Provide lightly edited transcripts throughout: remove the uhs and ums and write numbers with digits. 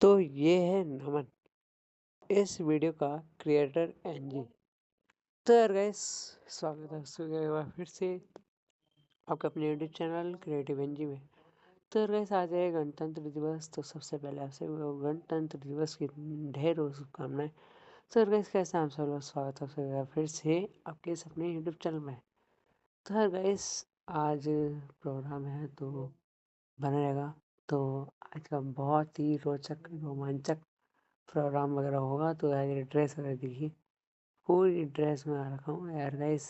तो ये है नमन, इस वीडियो का क्रिएटर एनजी। तो यार गाइस, स्वागत है एक बार फिर से आपके अपने यूट्यूब चैनल क्रिएटिव एनजी में। तो यार गाइस, आज है गणतंत्र दिवस। तो सबसे पहले आपसे गणतंत्र दिवस की ढेरों शुभकामनाएं। तो यार गाइस, कैसे आप सब लोग, स्वागत है एक बार फिर से आपके इस अपने यूट्यूब चैनल में। तो यार गाइस, आज प्रोग्राम है तो बना रहेगा। तो आज का बहुत ही रोचक रोमांचक प्रोग्राम वगैरह होगा। तो यार ड्रेस वगैरह देखिए, पूरी ड्रेस में आ रखा हूँ यार गाइस,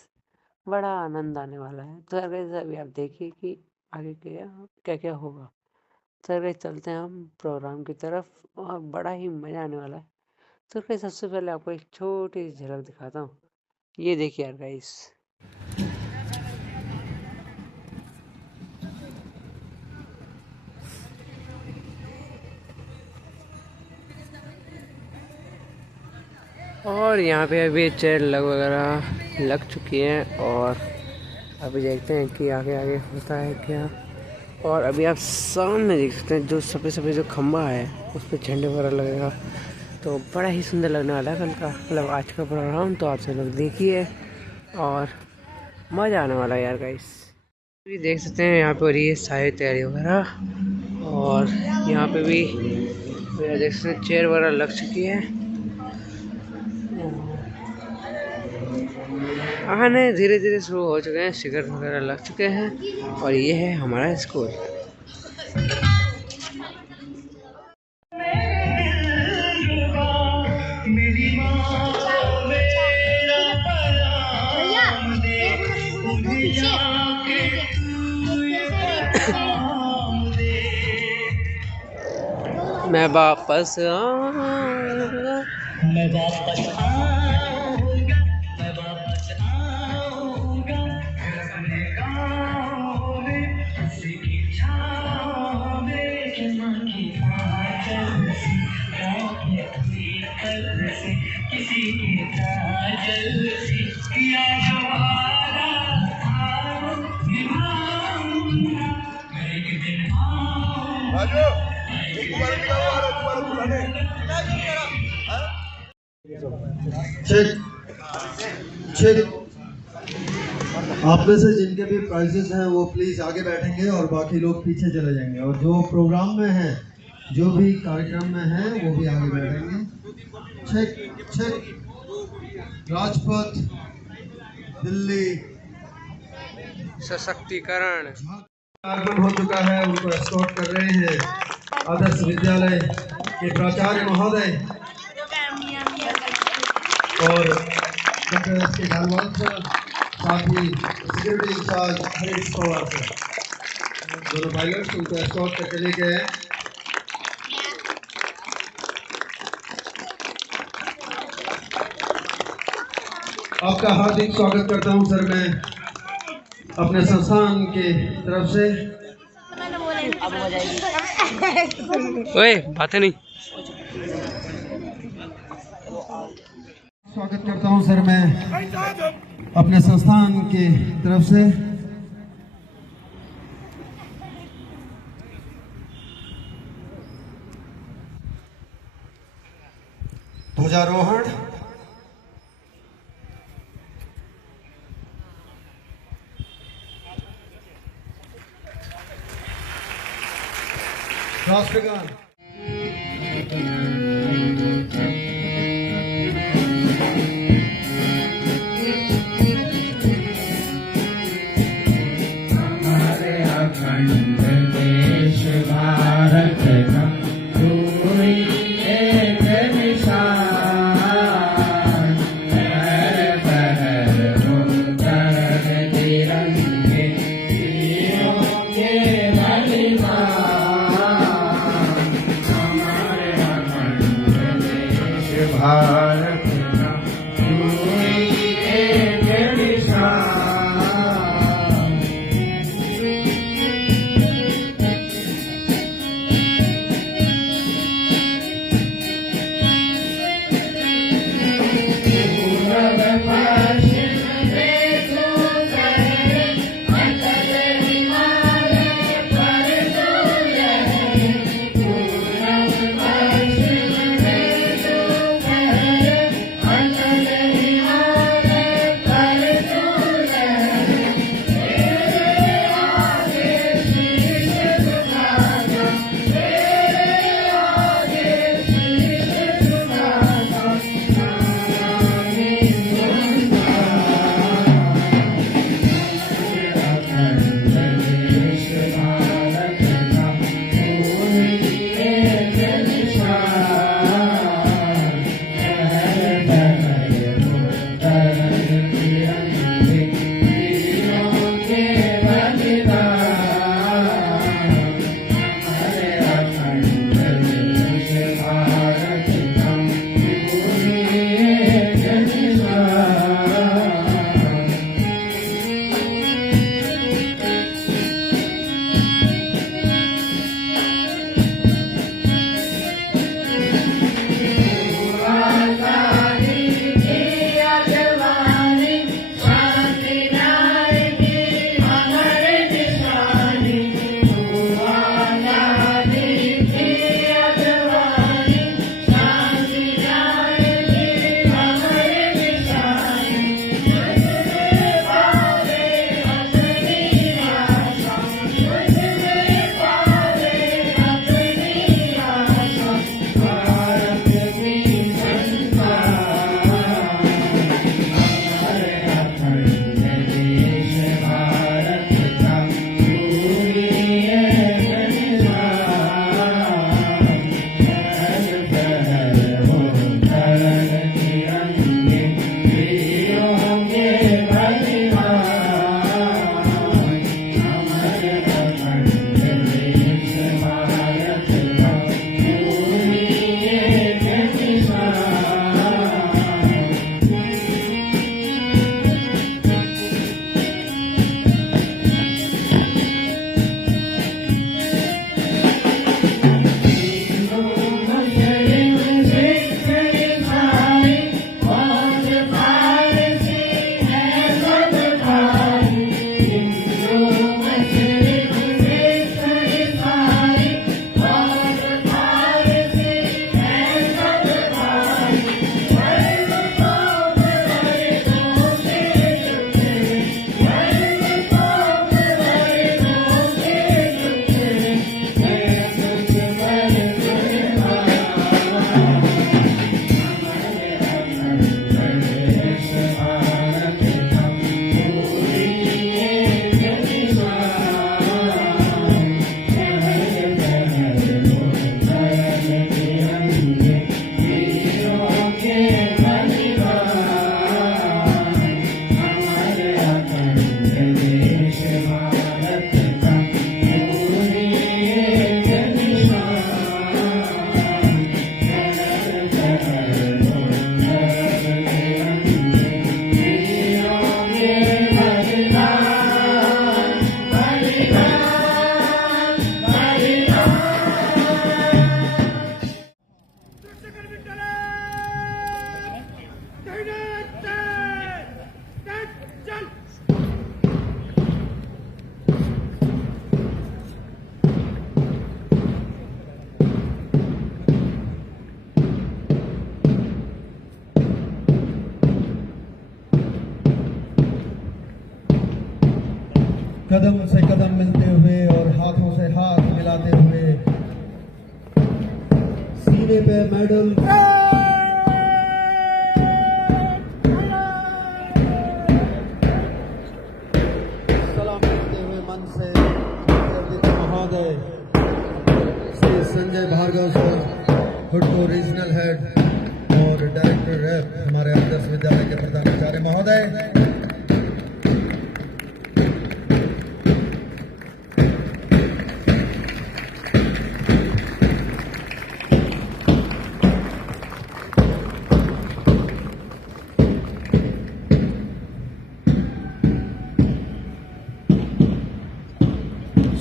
बड़ा आनंद आने वाला है। तो यार गाइस, अभी आप देखिए कि आगे क्या क्या क्या होगा। तो यार गाइस, चलते हैं हम प्रोग्राम की तरफ और बड़ा ही मज़ा आने वाला है। तो गाइस, सबसे पहले आपको एक छोटी सी झलक दिखाता हूँ। ये देखिए यार गाइस। और यहाँ पे अभी चेयर वगैरह लग चुकी हैं और अभी देखते हैं कि आगे आगे होता है क्या। और अभी आप सामने देख सकते हैं जो सफ़ेद सफ़ेद जो खंबा है उस पर झंडे वगैरह लगेगा। तो बड़ा ही सुंदर लगने वाला है कल का, मतलब आज का प्रोग्राम। तो आप सब लोग देखिए और मज़ा आने वाला है यार गाइस। भी देख सकते हैं यहाँ पे हो रही है सारी तैयारी वगैरह। और यहाँ पे भी देख सकते हैं चेयर वगैरह लग चुकी है। आने धीरे धीरे शुरू हो चुके हैं, स्टिकर वगैरह लग चुके हैं। और ये है हमारा स्कूल। मैं वापस आऊंगा, मैं वापस आऊंगा, मैं वापस आऊंगा, अपने गाँव में किसी की छाँव में, माँ की आंचल से, किसी की काजल से, किया जो वादा था निभाऊंगा, एक दिन आऊंगा। Check check. आप में से जिनके भी प्राइजेस हैं वो प्लीज आगे बैठेंगे और बाकी लोग पीछे चले जाएंगे। और जो प्रोग्राम में हैं, जो भी कार्यक्रम में हैं, वो भी आगे बैठेंगे। Check check. राजपथ दिल्ली सशक्तिकरण कार्यक्रम हो चुका है, उनको एस्कॉर्ट कर रहे हैं आदर्श विद्यालय के प्राचार्य महोदय और डॉक्टर एस के ढालवाल सर, साथ ही security incharge Harish Pawar sir, दोनों पायलट्स उनको एस्कॉर्ट करके लेके आए। आपका हार्दिक स्वागत करता हूं सर मैं अपने संस्थान के तरफ से। ओए बातें नहीं। स्वागत करता हूं सर मैं अपने संस्थान के तरफ से। ध्वजारोहण राष्ट्रगान। कदम से कदम मिलते हुए और हाथों से हाथ मिलाते हुए, सीने पे मेडल, सलाम करते हुए मन से महोदय श्री संजय भार्गव सर, हुडको रीजनल हेड और डायरेक्टर रैप हमारे आदर्श विद्यालय के प्रधानाचार्य महोदय,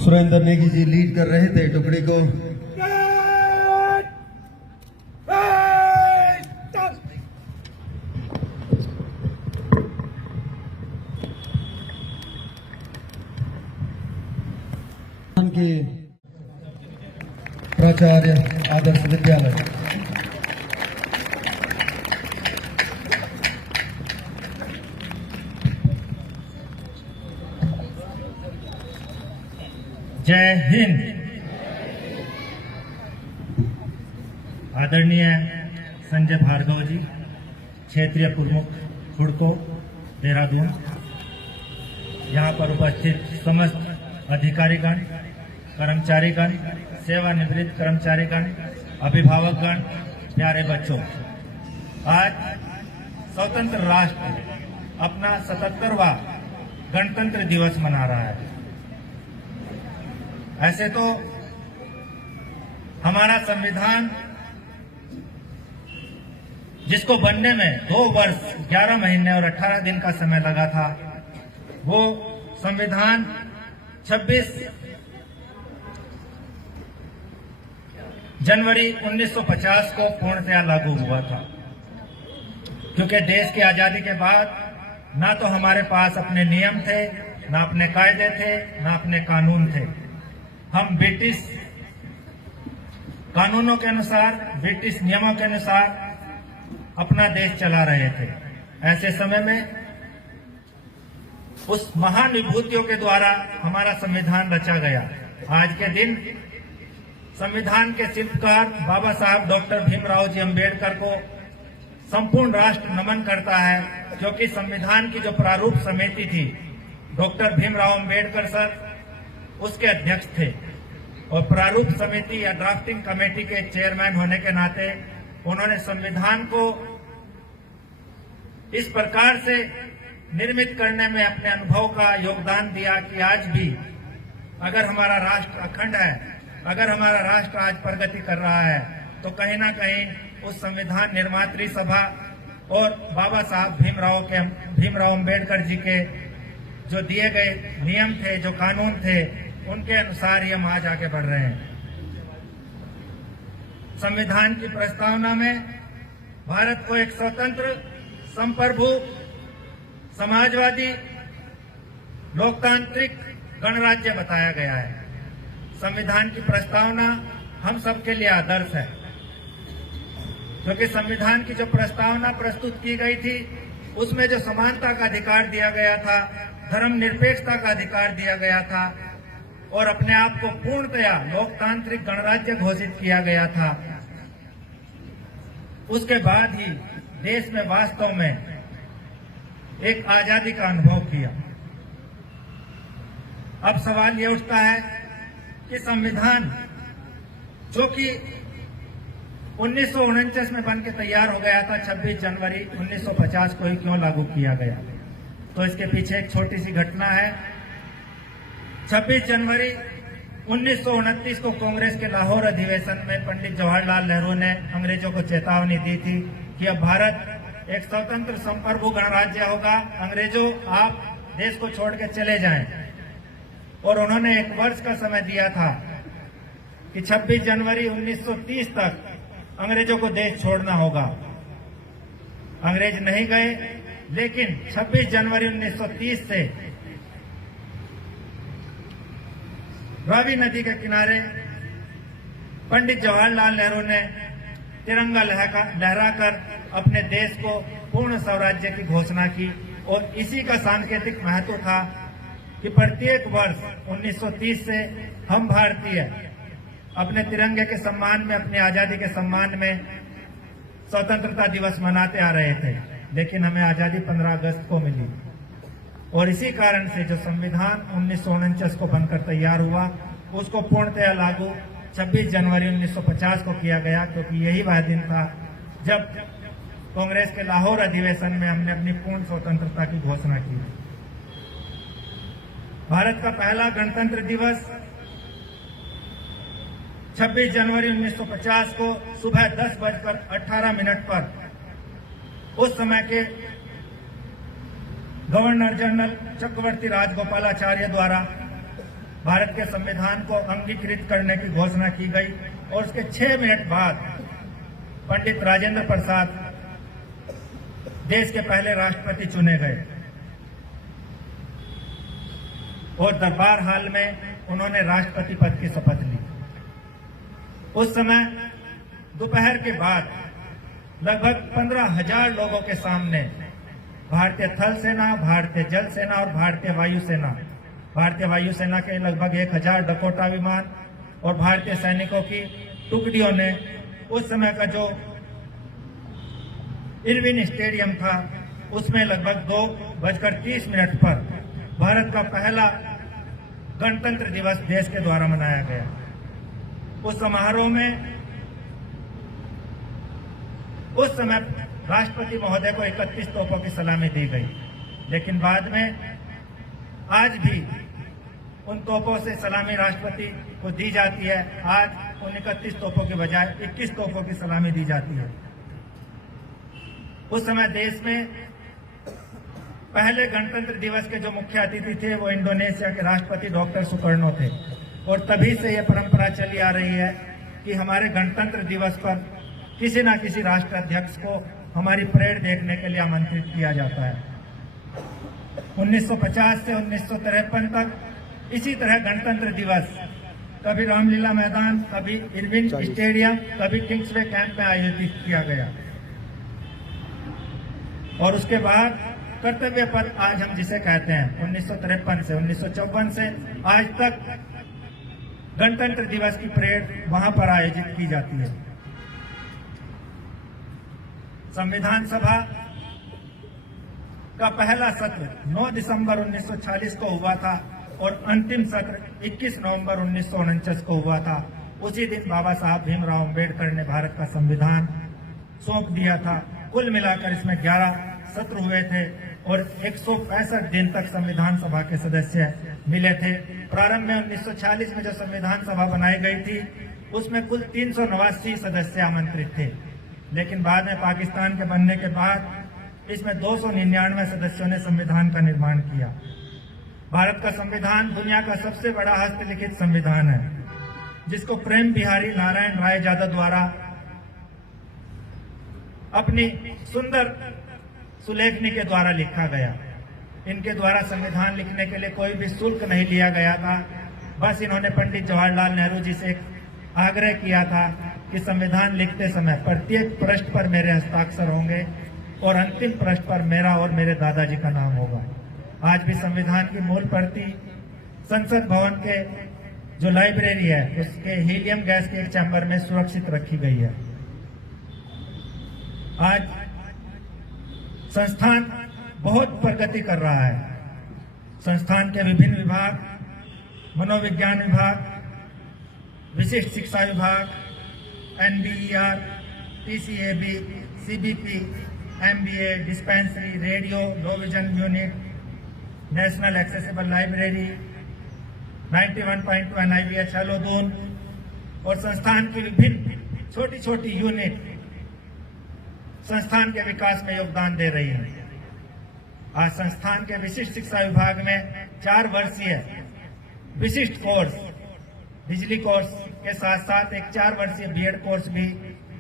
सुरेंद्र नेगी जी लीड कर रहे थे टुकड़ी को। के प्राचार्य आदर्श विद्यालय, जय हिंद। आदरणीय संजय भार्गव जी, क्षेत्रीय प्रमुख हुडको देहरादून, यहाँ पर उपस्थित समस्त अधिकारीगण, कर्मचारीगण, सेवानिवृत्त कर्मचारीगण, अभिभावकगण, प्यारे बच्चों, आज स्वतंत्र राष्ट्र अपना 77वां गणतंत्र दिवस मना रहा है। ऐसे तो हमारा संविधान, जिसको बनने में 2 वर्ष 11 महीने और 18 दिन का समय लगा था, वो संविधान 26 जनवरी 1950 को पूर्णतया लागू हुआ था। क्योंकि देश की आजादी के बाद ना तो हमारे पास अपने नियम थे, ना अपने कायदे थे, ना अपने कानून थे। हम ब्रिटिश कानूनों के अनुसार, ब्रिटिश नियमों के अनुसार अपना देश चला रहे थे। ऐसे समय में उस महान विभूतियों के द्वारा हमारा संविधान रचा गया। आज के दिन संविधान के शिल्पकार बाबा साहब डॉक्टर भीमराव जी अम्बेडकर को संपूर्ण राष्ट्र नमन करता है, क्योंकि संविधान की जो प्रारूप समिति थी, डॉक्टर भीमराव अम्बेडकर सर उसके अध्यक्ष थे, और प्रारूप समिति या ड्राफ्टिंग कमेटी के चेयरमैन होने के नाते उन्होंने संविधान को इस प्रकार से निर्मित करने में अपने अनुभव का योगदान दिया कि आज भी अगर हमारा राष्ट्र अखंड है, अगर हमारा राष्ट्र आज प्रगति कर रहा है, तो कहीं ना कहीं उस संविधान निर्मात्री सभा और बाबा साहब भीमराव अम्बेडकर जी के जो दिए गए नियम थे, जो कानून थे, उनके अनुसार ही हम आज आगे बढ़ रहे हैं। संविधान की प्रस्तावना में भारत को एक स्वतंत्र, संप्रभु, समाजवादी, लोकतांत्रिक गणराज्य बताया गया है। संविधान की प्रस्तावना हम सबके लिए आदर्श है, क्योंकि संविधान की जो प्रस्तावना प्रस्तुत की गई थी, उसमें जो समानता का अधिकार दिया गया था, धर्मनिरपेक्षता का अधिकार दिया गया था, और अपने आप को पूर्णतया लोकतांत्रिक गणराज्य घोषित किया गया था। उसके बाद ही देश में वास्तव में एक आजादी का अनुभव किया। अब सवाल ये उठता है कि संविधान जो कि 1949 में बन के तैयार हो गया था, 26 जनवरी 1950 को ही क्यों लागू किया गया? तो इसके पीछे एक छोटी सी घटना है। 26 जनवरी 1929 को कांग्रेस के लाहौर अधिवेशन में पंडित जवाहरलाल नेहरू ने अंग्रेजों को चेतावनी दी थी कि अब भारत एक स्वतंत्र संप्रभु गणराज्य होगा, अंग्रेजों आप देश को छोड़ के चले जाएं। और उन्होंने 1 वर्ष का समय दिया था कि 26 जनवरी 1930 तक अंग्रेजों को देश छोड़ना होगा। अंग्रेज नहीं गए, लेकिन 26 जनवरी 1930 से रावी नदी के किनारे पंडित जवाहरलाल नेहरू ने तिरंगा लहराकर अपने देश को पूर्ण स्वराज्य की घोषणा की। और इसी का सांकेतिक महत्व था कि प्रत्येक वर्ष 1930 से हम भारतीय अपने तिरंगे के सम्मान में, अपनी आजादी के सम्मान में स्वतंत्रता दिवस मनाते आ रहे थे, लेकिन हमें आजादी 15 अगस्त को मिली। और इसी कारण से जो संविधान 1949 को बनकर तैयार हुआ, उसको पूर्णतया लागू 26 जनवरी 1950 को किया गया, क्योंकि यही वह दिन था जब कांग्रेस के लाहौर अधिवेशन में हमने अपनी पूर्ण स्वतंत्रता की घोषणा की। भारत का पहला गणतंत्र दिवस 26 जनवरी 1950 को सुबह 10:18 पर उस समय के गवर्नर जनरल चक्रवर्ती राजगोपालाचार्य द्वारा भारत के संविधान को अंगीकृत करने की घोषणा की गई और उसके 6 मिनट बाद पंडित राजेंद्र प्रसाद देश के पहले राष्ट्रपति चुने गए और दरबार हाल में उन्होंने राष्ट्रपति पद की शपथ ली। उस समय दोपहर के बाद लगभग 15,000 लोगों के सामने भारतीय थल सेना, भारतीय जल सेना और भारतीय वायुसेना के लगभग 1,000 डकोटा विमान और भारतीय सैनिकों की टुकड़ियों ने उस समय का जो इरविन स्टेडियम था उसमें लगभग 2:30 पर भारत का पहला गणतंत्र दिवस देश के द्वारा मनाया गया। उस समारोह में उस समय राष्ट्रपति महोदय को 31 तोपों की सलामी दी गई, लेकिन बाद में आज भी उन तोपों से सलामी राष्ट्रपति को दी जाती है। आज उन 31 तोपों के बजाय 21 तोपों की सलामी दी जाती है। उस समय देश में पहले गणतंत्र दिवस के जो मुख्य अतिथि थे वो इंडोनेशिया के राष्ट्रपति डॉक्टर सुकर्णो थे और तभी से यह परंपरा चली आ रही है कि हमारे गणतंत्र दिवस पर किसी न किसी राष्ट्राध्यक्ष को हमारी परेड देखने के लिए आमंत्रित किया जाता है। 1950 से 1953 तक इसी तरह गणतंत्र दिवस कभी रामलीला मैदान, कभी इरविन स्टेडियम, कभी किंग्सवे कैंप में आयोजित किया गया और उसके बाद कर्तव्य पथ आज हम जिसे कहते हैं 1953 से 1954 से आज तक गणतंत्र दिवस की परेड वहां पर आयोजित की जाती है। संविधान सभा का पहला सत्र 9 दिसंबर 1940 को हुआ था और अंतिम सत्र 21 नवंबर 1949 को हुआ था। उसी दिन बाबा साहब भीमराव अंबेडकर ने भारत का संविधान सौंप दिया था। कुल मिलाकर इसमें 11 सत्र हुए थे और 165 दिन तक संविधान सभा के सदस्य मिले थे। प्रारंभ में 1940 में जो संविधान सभा बनाई गई थी उसमें कुल 389 सदस्य आमंत्रित थे, लेकिन बाद में पाकिस्तान के बनने के बाद इसमें 299 सदस्यों ने संविधान का निर्माण किया। भारत का संविधान दुनिया का सबसे बड़ा हस्तलिखित संविधान है, जिसको प्रेम बिहारी नारायण राय यादव द्वारा अपनी सुंदर सुलेखनी के द्वारा लिखा गया। इनके द्वारा संविधान लिखने के लिए कोई भी शुल्क नहीं लिया गया था। बस इन्होंने पंडित जवाहरलाल नेहरू जी से आग्रह किया था कि संविधान लिखते समय प्रत्येक पृष्ठ पर मेरे हस्ताक्षर होंगे और अंतिम पृष्ठ पर मेरा और मेरे दादाजी का नाम होगा। आज भी संविधान की मूल प्रति संसद भवन के जो लाइब्रेरी है उसके हीलियम गैस के एक चैम्बर में सुरक्षित रखी गई है। आज संस्थान बहुत प्रगति कर रहा है। संस्थान के विभिन्न विभाग, मनोविज्ञान विभाग, विशिष्ट शिक्षा विभाग, NBER, TCAB, CBP, MBA, dispensary, radio, low vision unit, national accessible library, 91.2 NIVH हेलोदून और संस्थान की विभिन्न छोटी छोटी यूनिट संस्थान के विकास में योगदान दे रही है। आज संस्थान के विशिष्ट शिक्षा विभाग में 4 वर्षीय विशिष्ट कोर्स, बिजली कोर्स के साथ साथ एक 4 वर्षीय BEd कोर्स भी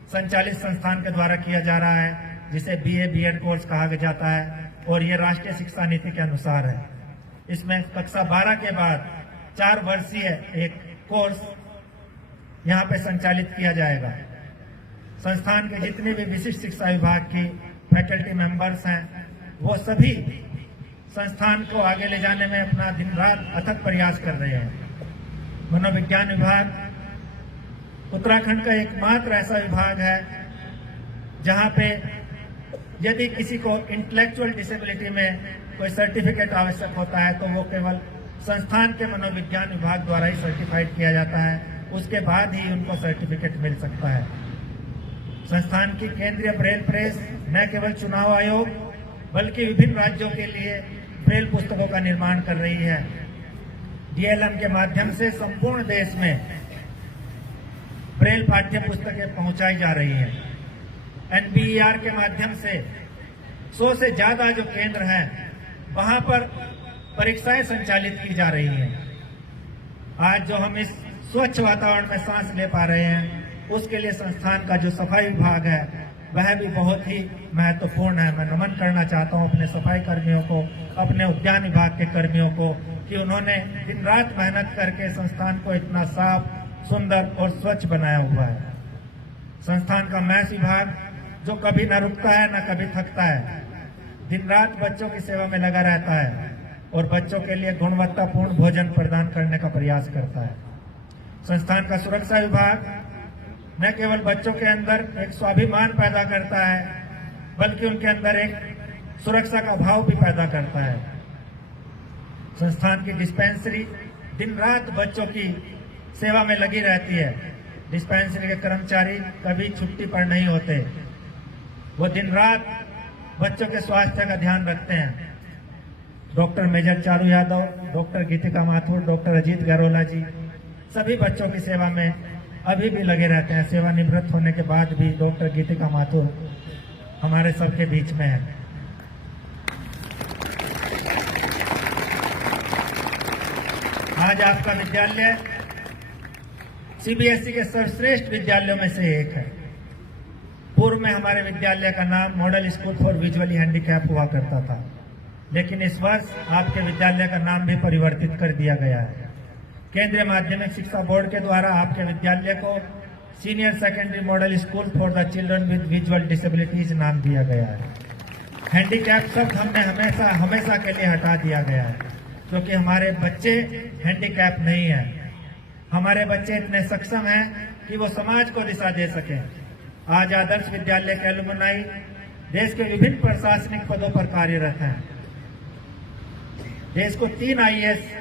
संचालित संस्थान के द्वारा किया जा रहा है, जिसे BA BEd कोर्स कहा जाता है और ये राष्ट्रीय शिक्षा नीति के अनुसार है। इसमें कक्षा 12 के बाद 4 वर्षीय एक कोर्स यहाँ पे संचालित किया जाएगा। संस्थान के जितने भी विशिष्ट शिक्षा विभाग की फैकल्टी मेंबर्स हैं वो सभी संस्थान को आगे ले जाने में अपना दिन रात अथक प्रयास कर रहे हैं। मनोविज्ञान विभाग उत्तराखंड का एकमात्र ऐसा विभाग है जहां पे यदि किसी को इंटेलेक्चुअल डिसेबिलिटी में कोई सर्टिफिकेट आवश्यक होता है तो वो केवल संस्थान के मनोविज्ञान विभाग द्वारा ही सर्टिफाइड किया जाता है, उसके बाद ही उनको सर्टिफिकेट मिल सकता है। संस्थान की केंद्रीय ब्रेल प्रेस न केवल चुनाव आयोग बल्कि विभिन्न राज्यों के लिए ब्रेल पुस्तकों का निर्माण कर रही है। डीएलएम के माध्यम से संपूर्ण देश में ब्रेल पाठ्य पुस्तकें पहुंचाई जा रही हैं। एनबीईआर के माध्यम से 100 से ज्यादा जो केंद्र हैं वहां पर परीक्षाएं संचालित की जा रही हैं। आज जो हम इस स्वच्छ वातावरण में सांस ले पा रहे हैं उसके लिए संस्थान का जो सफाई विभाग है वह भी बहुत ही महत्वपूर्ण है। मैं नमन करना चाहता हूं अपने सफाई कर्मियों को, अपने उद्यान विभाग के कर्मियों को कि उन्होंने दिन रात मेहनत करके संस्थान को इतना साफ, सुंदर और स्वच्छ बनाया हुआ है। संस्थान का मैथ्स विभाग जो कभी न रुकता है न कभी थकता है, दिन रात बच्चों की सेवा में लगा रहता है और बच्चों के लिए गुणवत्तापूर्ण भोजन प्रदान करने का प्रयास करता है। संस्थान का सुरक्षा विभाग न केवल बच्चों के अंदर एक स्वाभिमान पैदा करता है बल्कि उनके अंदर एक सुरक्षा का भाव भी पैदा करता है। संस्थान की डिस्पेंसरी दिन रात बच्चों की सेवा में लगी रहती है। डिस्पेंसरी के कर्मचारी कभी छुट्टी पर नहीं होते, वो दिन रात बच्चों के स्वास्थ्य का ध्यान रखते हैं। Doctor major Charu Yadav, doctor Geetika Mathur, doctor Ajit Gairola ji सभी बच्चों की सेवा में अभी भी लगे रहते हैं। सेवानिवृत्त होने के बाद भी डॉक्टर गीतिका माथुर हमारे सबके बीच में है। आज आपका विद्यालय सीबीएसई के सर्वश्रेष्ठ विद्यालयों में से एक है। पूर्व में हमारे विद्यालय का नाम model school for visually handicap हुआ करता था, लेकिन इस वर्ष आपके विद्यालय का नाम भी परिवर्तित कर दिया गया है। केंद्रीय माध्यमिक शिक्षा बोर्ड के द्वारा आपके विद्यालय को senior secondary model school for the children with visual disabilities नाम दिया गया है। हैंडीकैप शब्द हमने हमेशा के लिए हटा दिया गया है, क्योंकि हमारे बच्चे हैंडीकैप नहीं है। हमारे बच्चे इतने सक्षम हैं कि वो समाज को दिशा दे सकें। आज आदर्श विद्यालय के एलुमनाई देश के विभिन्न प्रशासनिक पदों पर कार्यरत हैं। देश को 3 आईएएस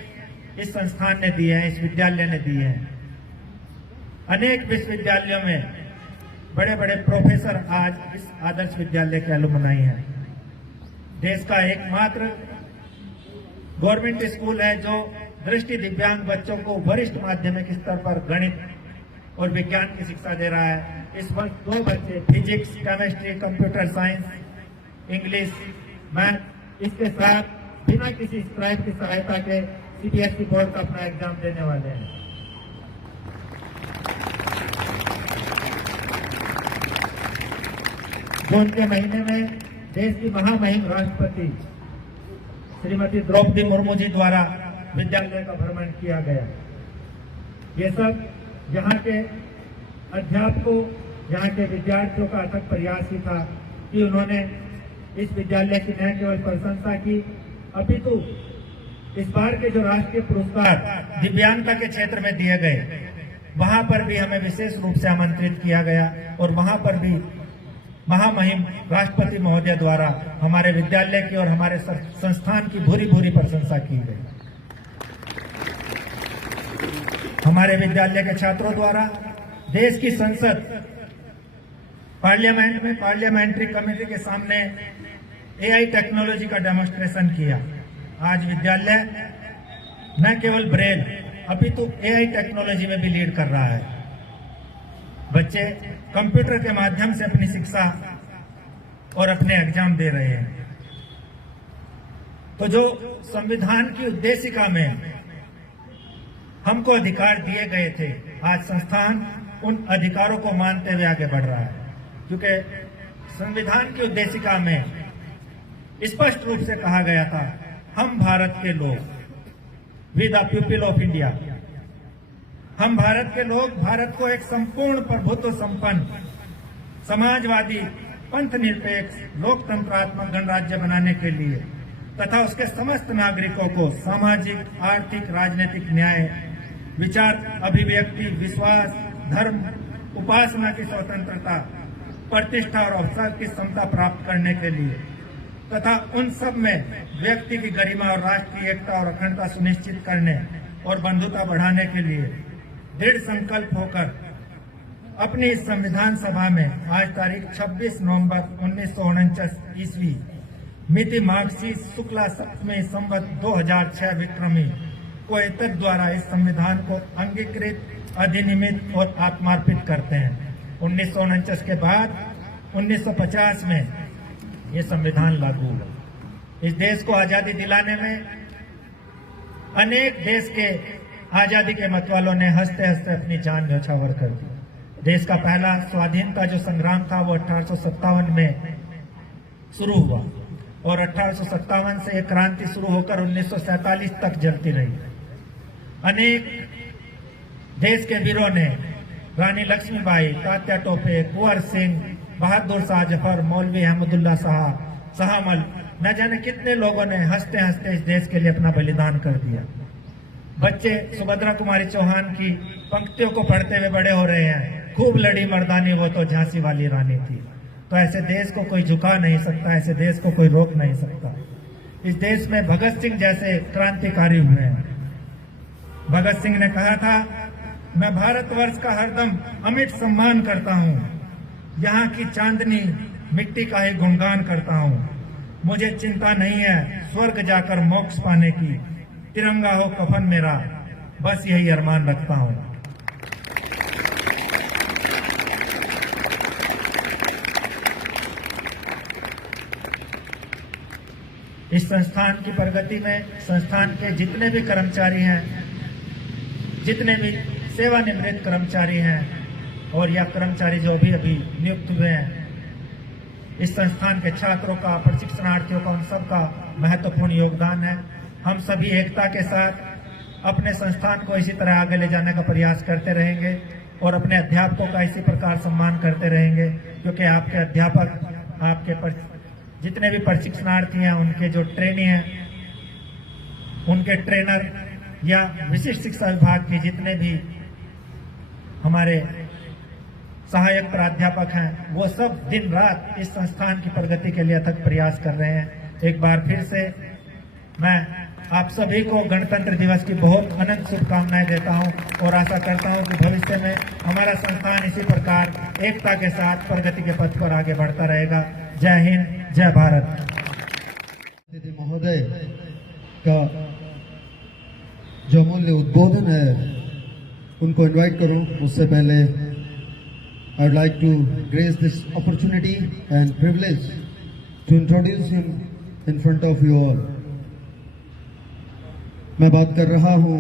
इस संस्थान ने दिए हैं, इस विद्यालय ने दिए हैं। अनेक विश्वविद्यालयों में बड़े बड़े प्रोफेसर आज इस आदर्श विद्यालय के एलुमनाई हैं। देश का एकमात्र गवर्नमेंट स्कूल है जो दृष्टि दिव्यांग बच्चों को वरिष्ठ माध्यमिक स्तर पर गणित और विज्ञान की शिक्षा दे रहा है। इस वर्ष 2 बच्चे physics, chemistry, computer science, English, math इसके साथ बिना किसी स्क्राइब की सहायता के सीबीएसई बोर्ड का अपना एग्जाम देने वाले हैं। जून के महीने में देश की महामहिम राष्ट्रपति श्रीमती द्रौपदी मुर्मू जी द्वारा विद्यालय का भ्रमण किया गया। ये सब यहाँ के अध्यापकों, यहाँ के विद्यार्थियों का अथक प्रयास ही था कि उन्होंने इस विद्यालय की न केवल प्रशंसा की अपितु इस बार के जो राष्ट्रीय पुरस्कार दिव्यांगता के क्षेत्र में दिए गए वहां पर भी हमें विशेष रूप से आमंत्रित किया गया और वहां पर भी महामहिम राष्ट्रपति महोदय द्वारा हमारे विद्यालय की और हमारे संस्थान की भूरी भूरी प्रशंसा की गई। हमारे विद्यालय के छात्रों द्वारा देश की संसद पार्लियामेंट में पार्लियामेंट्री कमेटी के सामने एआई टेक्नोलॉजी का डेमोन्स्ट्रेशन किया। आज विद्यालय न केवल ब्रेल अपितु एआई टेक्नोलॉजी में भी लीड कर रहा है। बच्चे कंप्यूटर के माध्यम से अपनी शिक्षा और अपने एग्जाम दे रहे हैं। तो जो संविधान की उद्देशिका में हमको अधिकार दिए गए थे, आज संस्थान उन अधिकारों को मानते हुए आगे बढ़ रहा है, क्योंकि संविधान की उद्देशिका में स्पष्ट रूप से कहा गया था, हम भारत के लोग, we the people of India, हम भारत के लोग भारत को एक संपूर्ण प्रभुत्व संपन्न समाजवादी पंथ निरपेक्ष लोकतंत्रात्मक गणराज्य बनाने के लिए तथा उसके समस्त नागरिकों को सामाजिक, आर्थिक, राजनीतिक न्याय, विचार अभिव्यक्ति, विश्वास, धर्म, उपासना की स्वतंत्रता, प्रतिष्ठा और अवसर की क्षमता प्राप्त करने के लिए तथा उन सब में व्यक्ति की गरिमा और राष्ट्र की एकता और अखंडता सुनिश्चित करने और बंधुता बढ़ाने के लिए दृढ़ संकल्प होकर अपनी इस संविधान सभा में आज तारीख 26 नवंबर 1949 ईस्वी मिति मार्गशीर्ष शुक्ला सप्तमी संवत 2006 विक्रमी को एतद द्वारा इस संविधान को अंगीकृत, अधिनियमित और आत्मार्पित करते हैं। 1949 के बाद 1950 में ये संविधान लागू हुआ। इस देश को आजादी दिलाने में अनेक देश के आजादी के मतवालों ने हंसते हंसते अपनी जान न्यौछावर कर दी। देश का पहला स्वाधीनता जो संग्राम था वो 1857 में शुरू हुआ और 1857 से एक क्रांति शुरू होकर 1947 तक चलती रही। अनेक देश के वीरों ने, रानी लक्ष्मीबाई, तात्या टोपे, कुंवर सिंह, बहादुर शाह जफर, मौलवी अहमदुल्ला शाहमल, न जाने कितने लोगों ने हंसते हंसते इस देश के लिए अपना बलिदान कर दिया। बच्चे सुभद्रा कुमारी चौहान की पंक्तियों को पढ़ते हुए बड़े हो रहे हैं, खूब लड़ी मर्दानी वो तो झांसी वाली रानी थी। तो ऐसे देश को कोई झुका नहीं सकता, ऐसे देश को कोई रोक नहीं सकता। इस देश में भगत सिंह जैसे क्रांतिकारी हुए हैं। भगत सिंह ने कहा था, मैं भारतवर्ष का हरदम अमिट सम्मान करता हूँ, यहाँ की चांदनी मिट्टी का ही गुणगान करता हूँ। मुझे चिंता नहीं है स्वर्ग जाकर मोक्ष पाने की, तिरंगा हो कफन मेरा, बस यही अरमान रखता हूँ। इस संस्थान की प्रगति में संस्थान के जितने भी कर्मचारी हैं, जितने भी सेवानिवृत्त कर्मचारी हैं और या कर्मचारी जो भी अभी नियुक्त हुए हैं, इस संस्थान के छात्रों का, प्रशिक्षणार्थियों का, उन सबका महत्वपूर्ण योगदान है। हम सभी एकता के साथ अपने संस्थान को इसी तरह आगे ले जाने का प्रयास करते रहेंगे और अपने अध्यापकों का इसी प्रकार सम्मान करते रहेंगे, क्योंकि आपके अध्यापक, आपके जितने भी प्रशिक्षणार्थी हैं, उनके जो ट्रेनी हैं, उनके ट्रेनर या विशिष्ट शिक्षा विभाग के जितने भी हमारे सहायक प्राध्यापक हैं, वो सब दिन रात इस संस्थान की प्रगति के लिए अथक प्रयास कर रहे हैं। एक बार फिर से मैं आप सभी को गणतंत्र दिवस की बहुत अनंत शुभकामनाएं देता हूं और आशा करता हूं कि भविष्य में हमारा संस्थान इसी प्रकार एकता के साथ प्रगति के पथ पर आगे बढ़ता रहेगा। जय हिंद, जय भारत। महोदय का जो अमूल्य उद्बोधन है उनको इनवाइट करूं। उससे पहले I would like to grace this opportunity and privilege to introduce him in front of you all. मैं बात कर रहा हूं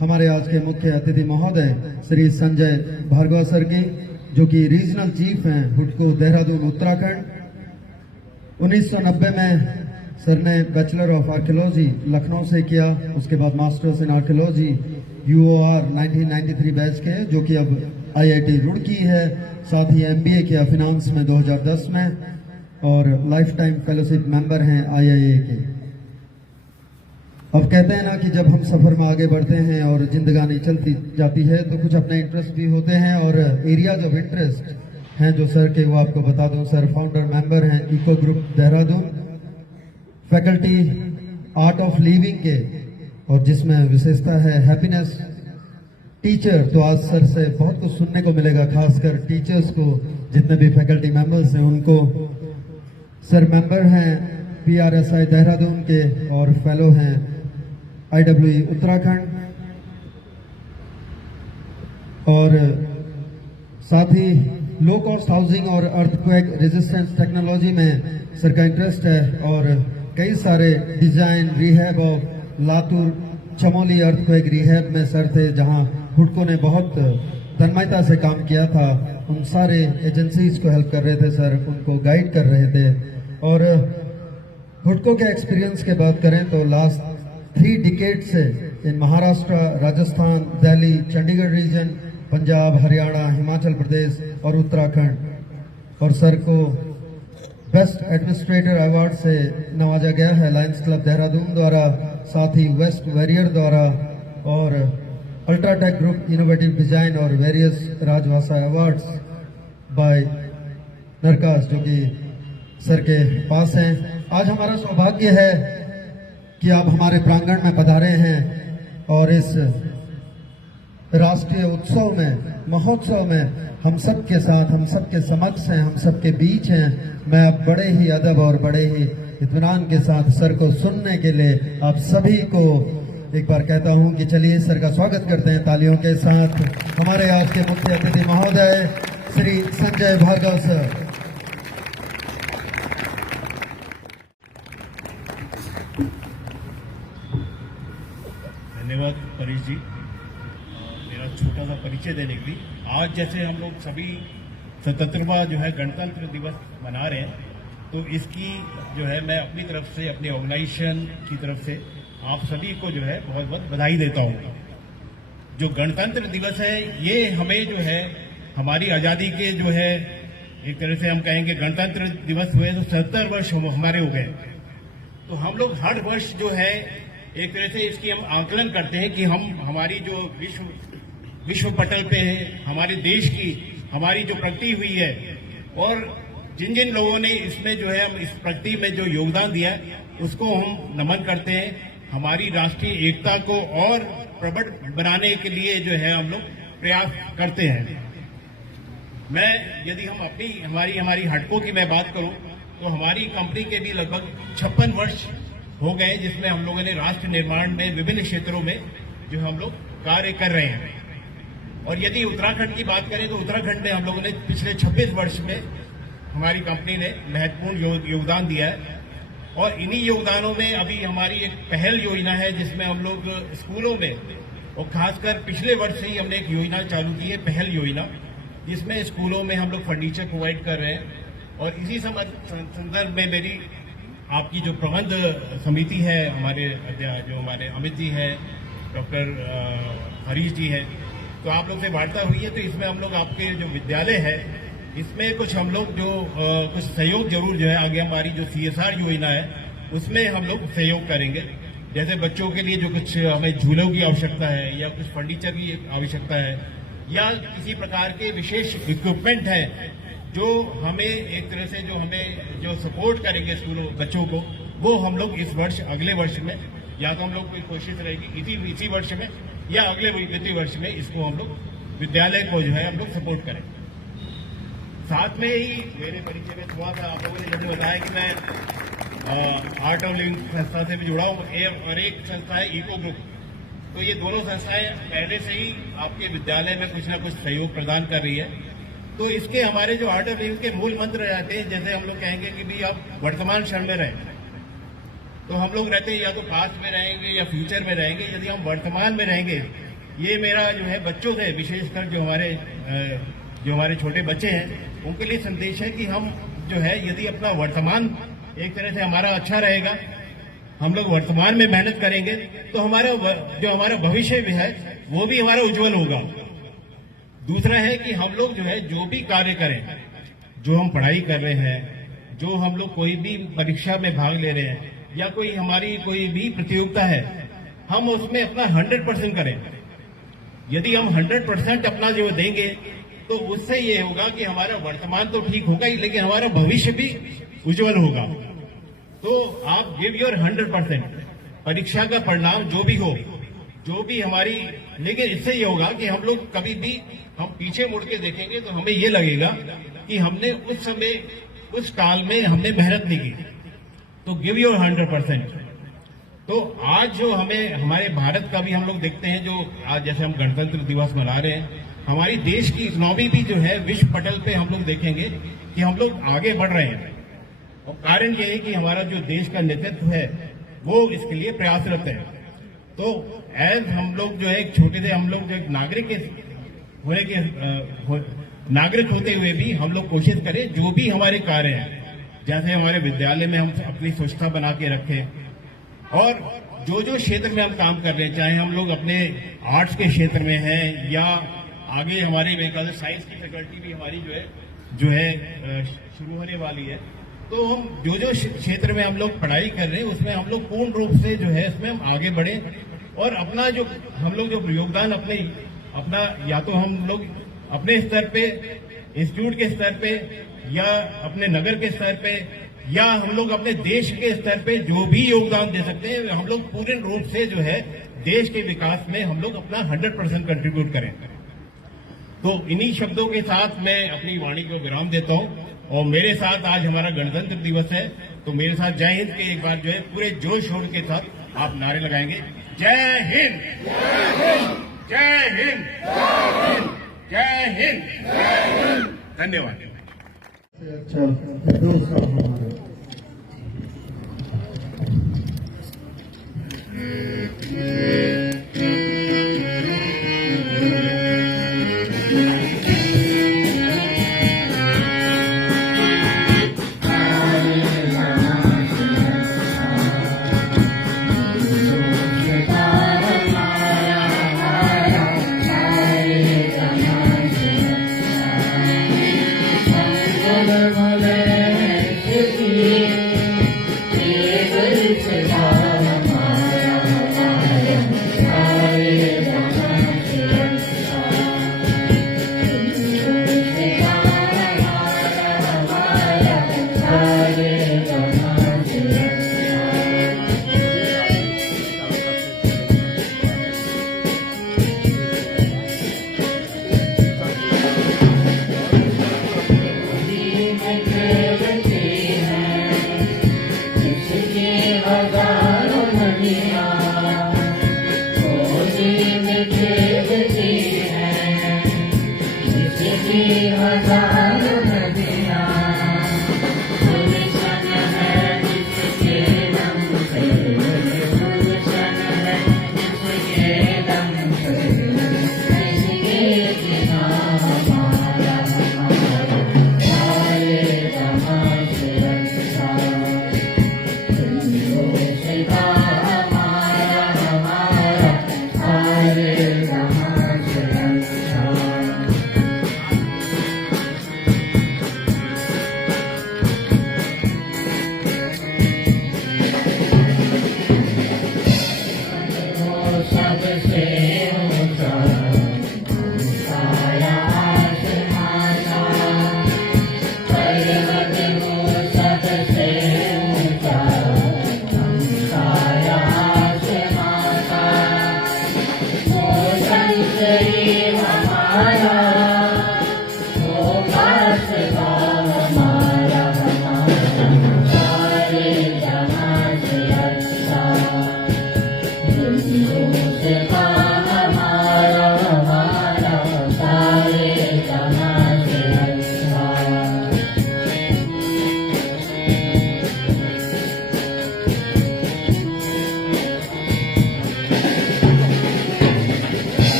हमारे आज के मुख्य अतिथि महोदय श्री संजय भार्गव सर की, जो कि रीजनल चीफ हैं हुडको देहरादून उत्तराखंड। 1990 में सर ने बैचलर ऑफ आर्कियोलॉजी लखनऊ से किया, उसके बाद masters in archaeology UOR 1993 batch के, जो कि अब IIT रुड़की है। साथ ही MBA किया फिनांस में 2010 में और लाइफ टाइम फेलोशिप मेंबर हैं IIA के। अब कहते हैं ना कि जब हम सफर में आगे बढ़ते हैं और जिंदगानी चलती जाती है तो कुछ अपने इंटरेस्ट भी होते हैं, और एरियाज ऑफ इंटरेस्ट हैं जो सर के, वो आपको बता दूं। सर फाउंडर मेंबर हैं Eco Group Dehradun, faculty Art of Living के, और जिसमें विशेषता है हैप्पीनेस। टीचर तो आज सर से बहुत कुछ सुनने को मिलेगा, खासकर टीचर्स को, जितने भी फैकल्टी मेंबर्स हैं उनको। सर मेंबर हैं PRSI देहरादून के और फेलो हैं IWE उत्तराखंड, और साथ ही लो कॉस्ट हाउसिंग और अर्थक्वेक रेजिस्टेंस टेक्नोलॉजी में सर का इंटरेस्ट है, और कई सारे design rehab of Latur Chamoli earthquake rehab में सर थे, जहां हुडको ने बहुत तन्मयता से काम किया था। उन सारे एजेंसीज को हेल्प कर रहे थे सर, उनको गाइड कर रहे थे। और हुडको के एक्सपीरियंस की बात करें तो लास्ट 3 डिकेड से इन महाराष्ट्र, राजस्थान, दिल्ली, चंडीगढ़ रीजन, पंजाब, हरियाणा, हिमाचल प्रदेश और उत्तराखंड, और सर को बेस्ट एडमिनिस्ट्रेटर अवार्ड से नवाजा गया है लायंस क्लब देहरादून द्वारा, साथ ही वेस्ट वॉरियर द्वारा और अल्ट्राटेक ग्रुप इनोवेटिव डिजाइन और वेरियस राजभाषा अवार्ड्स बाय नरकास, जो कि सर के पास हैं। आज हमारा सौभाग्य है कि आप हमारे प्रांगण में पधारे हैं और इस राष्ट्रीय उत्सव में, महोत्सव में हम सब के साथ, हम सब के समक्ष हैं, हम सब के बीच हैं। मैं अब बड़े ही अदब और बड़े ही इत्मीनान के साथ सर को सुनने के लिए आप सभी को एक बार कहता हूं कि चलिए सर का स्वागत करते हैं तालियों के साथ। हमारे आज के मुख्य अतिथि महोदय श्री संजय भार्गव सर। धन्यवाद परेश जी, मेरा छोटा सा परिचय देने के लिए। आज जैसे हम लोग सभी 77वां जो है गणतंत्र दिवस मना रहे हैं, तो इसकी जो है मैं अपनी तरफ से, अपनी ऑर्गेनाइजेशन की तरफ से आप सभी को जो है बहुत बहुत बधाई देता हूँ। जो गणतंत्र दिवस है ये हमें जो है हमारी आज़ादी के जो है एक तरह से हम कहेंगे गणतंत्र दिवस हुए तो 70 वर्ष हमारे हो गए। तो हम लोग हर वर्ष जो है एक तरह से इसकी हम आकलन करते हैं कि हम हमारी जो विश्व पटल पे है, हमारे देश की हमारी जो प्रगति हुई है और जिन जिन लोगों ने इसमें जो है हम इस प्रगति में जो योगदान दिया उसको हम नमन करते हैं। हमारी राष्ट्रीय एकता को और प्रबल बनाने के लिए जो है हम लोग प्रयास करते हैं। मैं यदि हम अपनी हमारी हटकों की मैं बात करूं तो हमारी कंपनी के भी लगभग 56 वर्ष हो गए, जिसमें हम लोगों ने राष्ट्र निर्माण में विभिन्न क्षेत्रों में जो हम लोग कार्य कर रहे हैं। और यदि उत्तराखंड की बात करें तो उत्तराखंड में हम लोगों ने पिछले 26 वर्ष में हमारी कंपनी ने महत्वपूर्ण योगदान दिया है। और इन्हीं योगदानों में अभी हमारी एक पहल योजना है जिसमें हम लोग स्कूलों में, और खासकर पिछले वर्ष से ही हमने एक योजना चालू की है, पहल योजना, जिसमें स्कूलों में हम लोग फर्नीचर प्रोवाइड कर रहे हैं। और इसी संदर्भ में मेरी आपकी जो प्रबंध समिति है, हमारे अमित जी हैं, डॉक्टर हरीश जी हैं, तो आप लोग से वार्ता हुई है। तो इसमें हम लोग आपके जो विद्यालय है इसमें कुछ हम लोग जो कुछ सहयोग जरूर जो है आगे हमारी जो CSR योजना है उसमें हम लोग सहयोग करेंगे। जैसे बच्चों के लिए जो कुछ हमें झूलों की आवश्यकता है या कुछ फर्नीचर की आवश्यकता है या किसी प्रकार के विशेष इक्विपमेंट है जो हमें एक तरह से जो सपोर्ट करेंगे स्कूलों बच्चों को, वो हम लोग इस वर्ष, अगले वर्ष में, या तो हम लोग की कोशिश रहेगी इसी वर्ष में या अगले वित्तीय वर्ष में इसको हम लोग विद्यालय को जो है हम लोग सपोर्ट करें। साथ में ही मेरे परिचय में हुआ था, आप लोगों ने जैसे बताया कि मैं आर्ट ऑफ लिविंग संस्था से भी जुड़ा हूँ और एक संस्था है इको ग्रुप। तो ये दोनों संस्थाएं पहले से ही आपके विद्यालय में कुछ ना कुछ सहयोग प्रदान कर रही है। तो इसके हमारे जो आर्ट ऑफ लिविंग के मूल मंत्र रहते हैं, जैसे हम लोग कहेंगे कि भी आप वर्तमान क्षण में रहें, तो हम लोग रहते हैं या तो पास्ट में रहेंगे या फ्यूचर में रहेंगे। यदि हम वर्तमान में रहेंगे, ये मेरा जो है बच्चों से, विशेषकर जो हमारे छोटे बच्चे हैं उनके लिए संदेश है कि हम जो है यदि अपना वर्तमान एक तरह से हमारा अच्छा रहेगा, हम लोग वर्तमान में मेहनत करेंगे तो हमारा भविष्य भी है वो भी हमारा उज्जवल होगा। दूसरा है कि हम लोग जो है जो भी कार्य करें, जो हम पढ़ाई कर रहे हैं, जो हम लोग कोई भी परीक्षा में भाग ले रहे हैं या हमारी कोई भी प्रतियोगिता है, हम उसमें अपना 100% करें। यदि हम 100% अपना जो देंगे तो उससे ये होगा कि हमारा वर्तमान तो ठीक होगा ही, लेकिन हमारा भविष्य भी उज्जवल होगा। तो आप गिव योर 100%। परीक्षा का परिणाम जो भी हो, जो भी हमारी, लेकिन इससे ये होगा कि हम लोग कभी भी हम पीछे मुड़ के देखेंगे तो हमें ये लगेगा कि हमने उस समय, उस काल में हमने मेहनत नहीं की। तो गिव योर 100%। तो आज जो हमें हमारे भारत का भी हम लोग देखते हैं, जो आज जैसे हम गणतंत्र दिवस मना रहे हैं, हमारी देश की इकोनॉमी भी जो है विश्व पटल पे हम लोग देखेंगे कि हम लोग आगे बढ़ रहे हैं। और कारण ये है कि हमारा जो देश का नेतृत्व है वो इसके लिए प्रयासरत है। तो एज हम लोग जो है छोटे से हम लोग जो नागरिक होते हुए भी हम लोग कोशिश करें जो भी हमारे कार्य हैं, जैसे हमारे विद्यालय में हम अपनी स्वच्छता बना के रखें और जो क्षेत्र में हम काम कर रहे हैं, चाहे हम लोग अपने आर्ट्स के क्षेत्र में हैं या आगे हमारे मेरे ख्याल से साइंस की फैकल्टी भी हमारी जो है शुरू होने वाली है, तो हम जो क्षेत्र में हम लोग पढ़ाई कर रहे हैं उसमें हम लोग पूर्ण रूप से जो है इसमें हम आगे बढ़े और अपना जो हम लोग जो योगदान अपना या तो हम लोग अपने स्तर पे, इंस्टीट्यूट के स्तर पे या अपने नगर के स्तर पे या हम लोग अपने देश के स्तर पे जो भी योगदान दे सकते हैं हम लोग पूर्ण रूप से जो है देश के विकास में हम लोग अपना 100% कंट्रीब्यूट करें। तो इन्हीं शब्दों के साथ मैं अपनी वाणी को विराम देता हूं और मेरे साथ आज हमारा गणतंत्र दिवस है तो मेरे साथ जय हिंद के एक बार जो है पूरे जोश शोर के साथ आप नारे लगाएंगे। जय हिंद, जय हिंद, जय हिंद। धन्यवाद। अच्छा दोस्त हमारे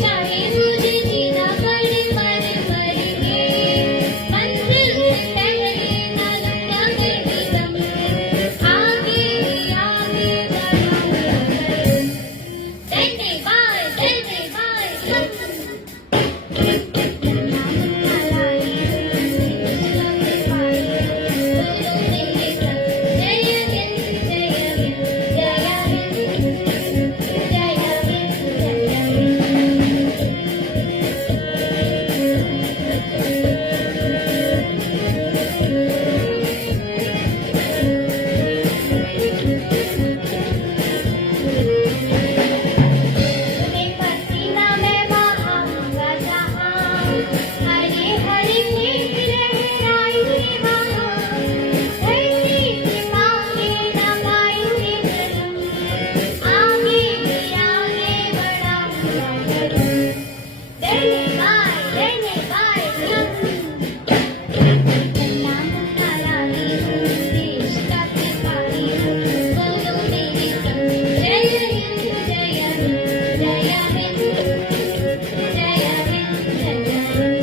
चाहे मुझे जीना पड़े मर मर के, मंजिल से पहले ना लगना कहीं दम, आगे ही आगे बढ़ाऊंगा कदम। धन्यवाद तुम्हें पसीना मैं बहाऊंगा जहाँ, हरे हरे खेत लहराएंगे वहाँ, धरती की मांगे न पाएंगे जन्म, आगे ही आगे बढ़ाऊंगा कदम। धन्यवाद नाम नारायणी हूँ, देश का सिपाही हूँ, बोलो मेरे संग, जय हिंद जय हिंद जय हिंद जय हिंद जय हिंद।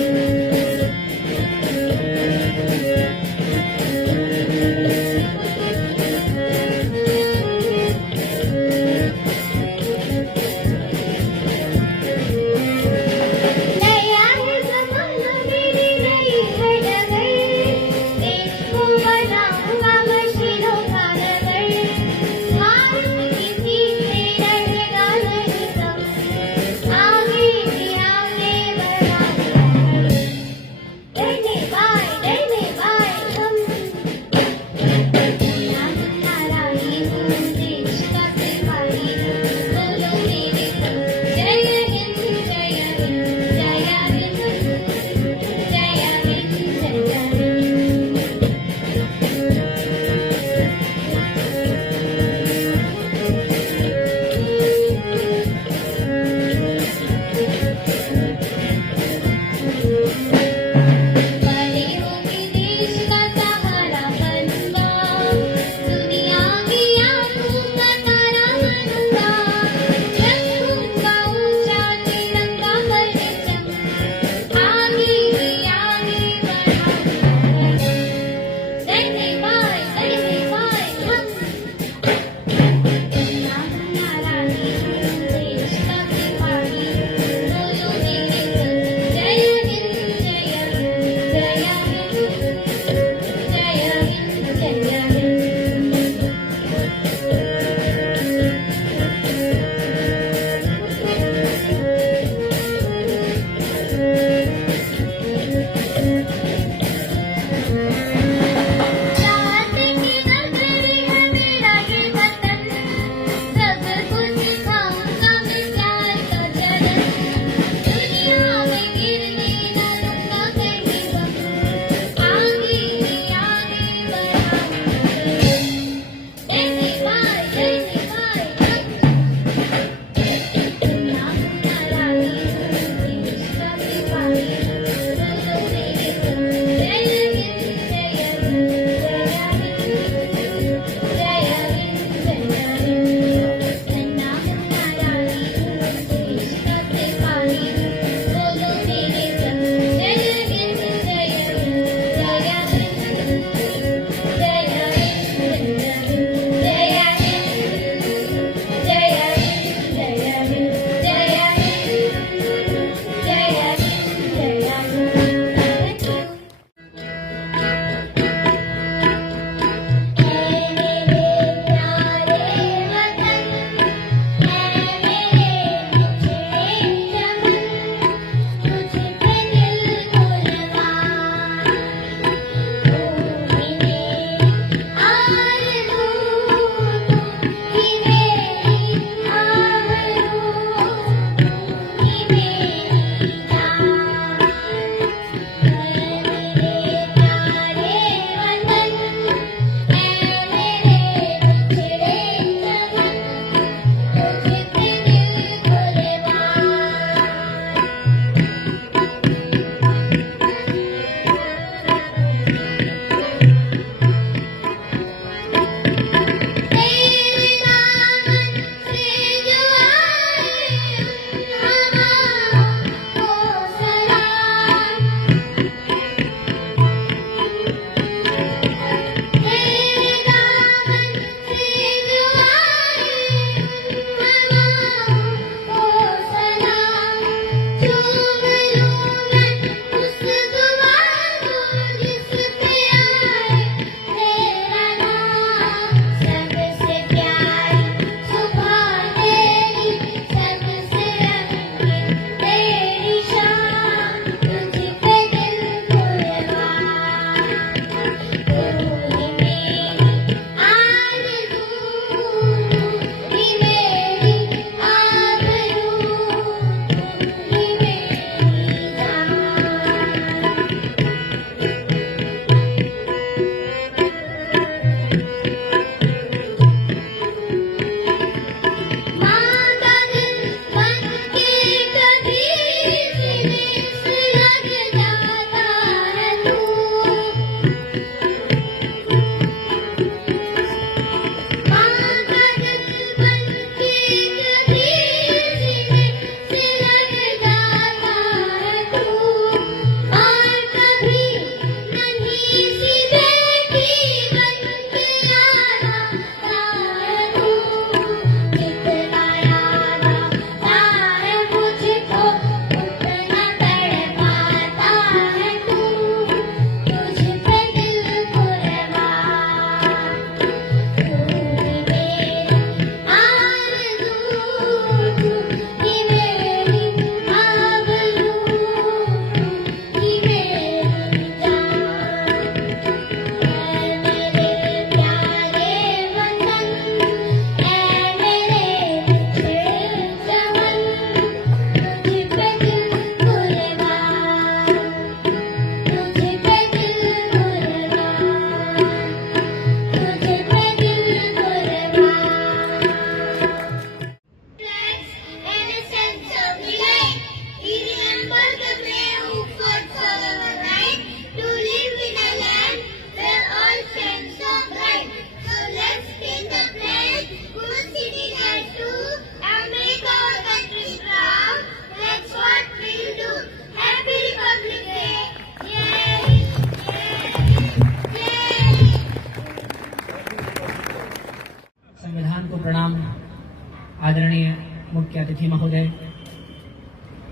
अतिथि महोदय,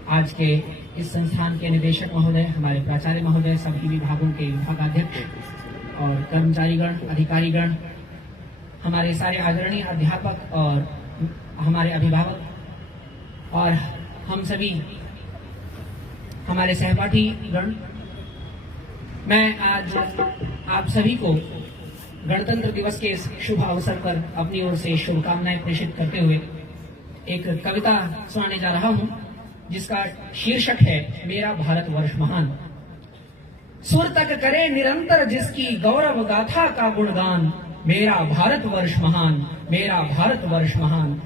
आज के इस संस्थान के निदेशक महोदय, हमारे प्राचार्य महोदय, सभी विभागों के विभागाध्यक्ष और कर्मचारीगण, अधिकारीगण, हमारे सारे आदरणीय अध्यापक और हमारे अभिभावक और हम सभी हमारे सहपाठी गण, मैं आज आप सभी को गणतंत्र दिवस के इस शुभ अवसर पर अपनी ओर से शुभकामनाएं प्रेषित करते हुए एक कविता सुनाने जा रहा हूं, जिसका शीर्षक है मेरा भारतवर्ष महान। सुर तक करे निरंतर जिसकी गौरव गाथा का गुणगान, मेरा भारतवर्ष महान, मेरा भारतवर्ष महान।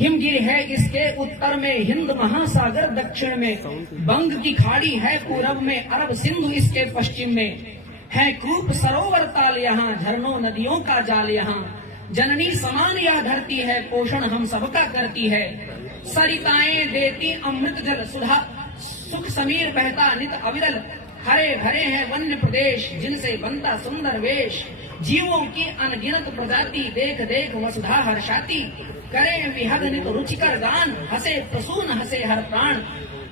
हिमगिर है इसके उत्तर में, हिंद महासागर दक्षिण में, बंग की खाड़ी है पूरब में, अरब सिंधु इसके पश्चिम में, है कूप सरोवर ताल यहाँ, झरनों नदियों का जाल यहाँ। जननी समान यह धरती है, पोषण हम सबका करती है। सरिताएं देती अमृत जल, सुधा सुख समीर बहता नित अविरल। हरे भरे हैं वन्य प्रदेश, जिनसे बनता सुंदर वेश। जीवों की अनगिनत प्रजाति, देख देख वसुधा हर्षाती। करे विहग नित रुचिकर गान, हंसे प्रसून हंसे हर प्राण।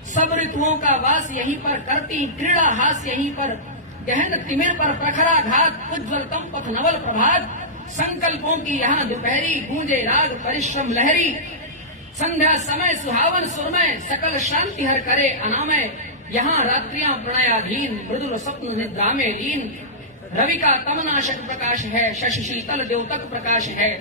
सब ऋतुओं का वास यहीं पर करती, क्रीड़ा हास यहीं पर। गहन तिमिर पर प्रखराघात, उज्ज्वलतम पथ नवल प्रभात। संकल्पों की यहाँ दोपहरी, गूंजे राग परिश्रम लहरी। संध्या समय सुहावन सुरमय, सकल शांति हर करे अनामय। यहाँ रात्रियां प्रणयाधीन, मृदुल स्वप्न निद्रा में लीन। रवि का तमनाशक प्रकाश है, शशि शीतल द्योतक प्रकाश है।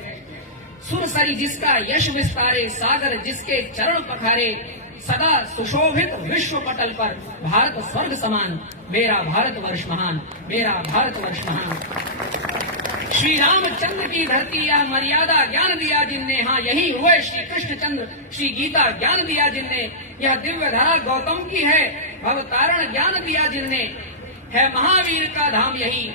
सुरसरी जिसका यश विस्तारे, सागर जिसके चरण पखारे। सदा सुशोभित विश्व पटल पर, भारत स्वर्ग समान। मेरा भारतवर्ष महान, मेरा भारतवर्ष महान। श्री रामचंद्र की धरती यह मर्यादा ज्ञान दिया जिनने, हाँ यही हुए श्री कृष्ण चंद्र। श्री गीता ज्ञान दिया जिनने, यह दिव्य धारा गौतम की है। भवतारण ज्ञान दिया जिनने, है महावीर का धाम यही।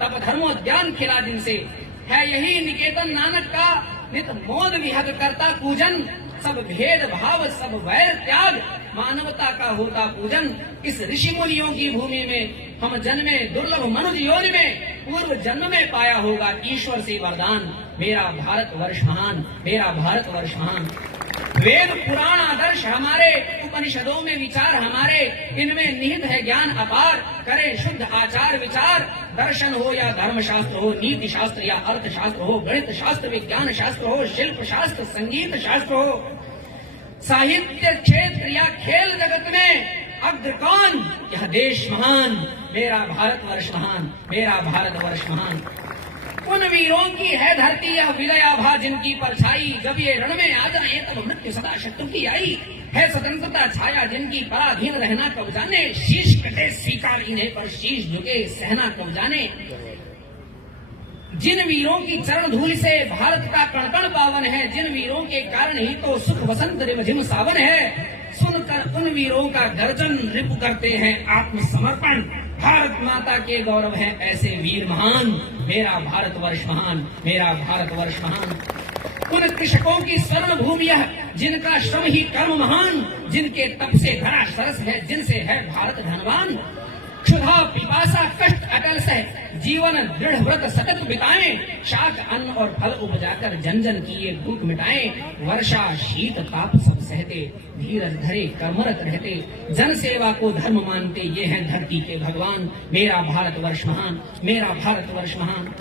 तप धर्मोद्यान खिला जिनसे, है यही निकेतन नानक का। नित मोद विहग करता पूजन, सब भेद भाव सब वैर त्याग। मानवता का होता पूजन, इस ऋषि मुनियों की भूमि में हम जन्मे दुर्लभ मनुज योनि में। पूर्व जन्म में पाया होगा ईश्वर से वरदान। मेरा भारतवर्ष महान, मेरा भारतवर्ष महान। वेद पुराण आदर्श हमारे, उपनिषदों में विचार हमारे। इनमें निहित है ज्ञान अपार, करे शुद्ध आचार विचार। दर्शन हो या धर्मशास्त्र हो, नीति शास्त्र या अर्थशास्त्र हो, गणित शास्त्र विज्ञान शास्त्र हो, शिल्प शास्त्र संगीत शास्त्र हो। साहित्य क्षेत्र या खेल जगत में अग्र कौन, यह देश महान। मेरा भारतवर्ष महान, मेरा भारतवर्ष महान। उन वीरों की है धरती यह विलयाभा, जिनकी परछाई जब ये रण में आ जाए तब मृत्यु सदा शत्रु की आई। है स्वतंत्रता छाया जिनकी, पराधीन रहना कब जाने। शीश कटे स्वीकार इन्हें, पर शीश झुके सहना कब जाने। जिन वीरों की चरण धूल से भारत का कण कण पावन है, जिन वीरों के कारण ही तो सुख वसंत रिमझिम सावन है। सुनकर उन वीरों का गर्जन, रिपु करते हैं आत्मसमर्पण। भारत माता के गौरव है ऐसे वीर महान। मेरा भारतवर्ष महान, मेरा भारतवर्ष महान। उन कृषकों की स्वर्ण भूमि है, जिनका श्रम ही कर्म महान। जिनके तप से धरा सरस है, जिनसे है भारत धनवान। क्षुधा पिपासा कष्ट अटल से, जीवन दृढ़ व्रत सतत बिताएं। शाक अन्न और फल उपजाकर जन जन की ये भूख मिटाएं। वर्षा शीत ताप सब सहते, धीरज धरे कर्मरत रहते। जन सेवा को धर्म मानते, ये हैं धरती के भगवान। मेरा भारतवर्ष महान, मेरा भारतवर्ष महान।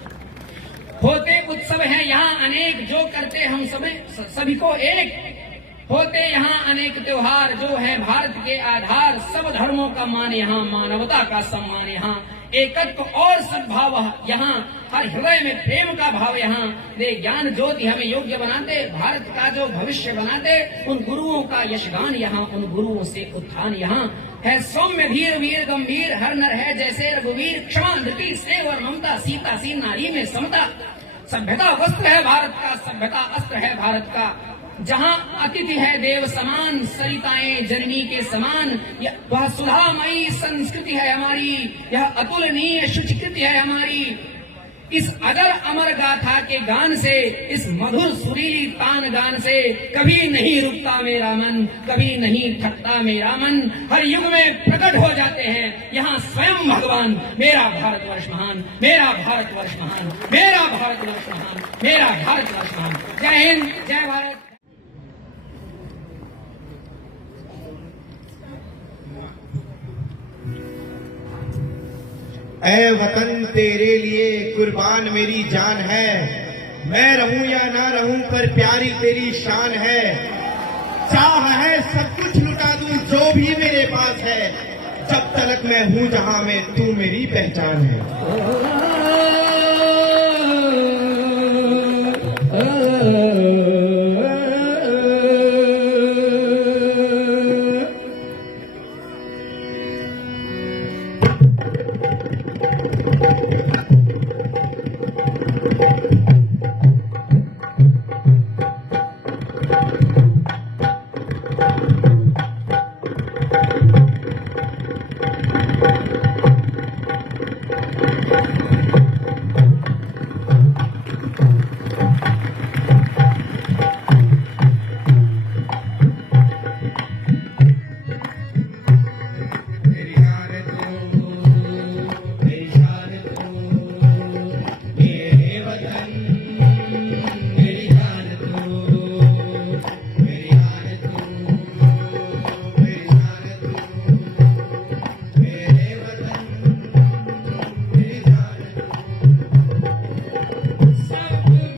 होते उत्सव हैं यहाँ अनेक, जो करते हम सभी को एक। होते यहाँ अनेक त्योहार, जो है भारत के आधार। सब धर्मों का मान यहाँ, मानवता का सम्मान यहाँ। एकत्व और सद्भाव यहाँ, हर हृदय में प्रेम का भाव यहाँ। वे ज्ञान ज्योति हमें योग्य बनाते, भारत का जो भविष्य बनाते। उन गुरुओं का यशगान यहाँ, उन गुरुओं से उत्थान यहाँ है। सौम्य धीर वीर गंभीर, हर नर है जैसे रघुवीर। क्षमा धृति स्नेह और ममता, सीता सी नारी में समता। सभ्यता वस्त्र है भारत का, सभ्यता अस्त्र है भारत का। जहाँ अतिथि है देव समान, सरिताएं जननी के समान। वह सुधामयी संस्कृति है हमारी, यह अतुलनीय शुचिकृति है हमारी। इस अजर अमर गाथा के गान से, इस मधुर सुरीली तान गान से कभी नहीं रुकता मेरा मन, कभी नहीं थकता मेरा मन। हर युग में प्रकट हो जाते हैं यहाँ स्वयं भगवान। मेरा भारतवर्ष महान, मेरा भारतवर्ष महान, मेरा भारतवर्ष महान, मेरा भारतवर्ष महान। जय हिंद, जय भारत। ऐ वतन तेरे लिए कुर्बान मेरी जान है, मैं रहूं या ना रहूं पर प्यारी तेरी शान है। चाह है सब कुछ लुटा दूं जो भी मेरे पास है, जब तलक मैं हूं जहां में तू मेरी पहचान है।